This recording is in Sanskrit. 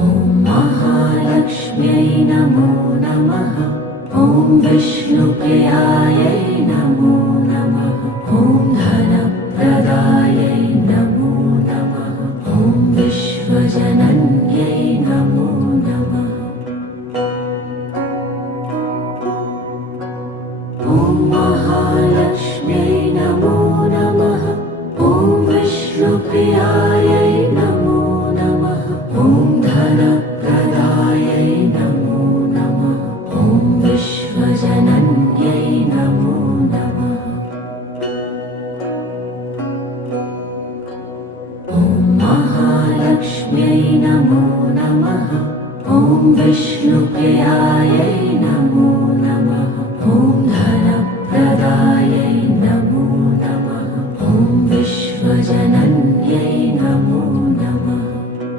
ॐ महालक्ष्म्यै नमो नमः। ॐ विष्णुप्रियायै नमो नमः। ॐ धनप्रदायै नमो नमः। ॐ विश्वजनन्यै नमो नमः। ॐ महालक्ष्म्यै नमो नमः। ॐ विष्णुप्रियायै नमो नमः। ॐ धनप्रदायै नमो नमः। ॐ विश्वजनन्यै नमो नमः। ॐ महालक्ष्म्यै नमो नमः। ॐ विष्णुप्रियायै नमो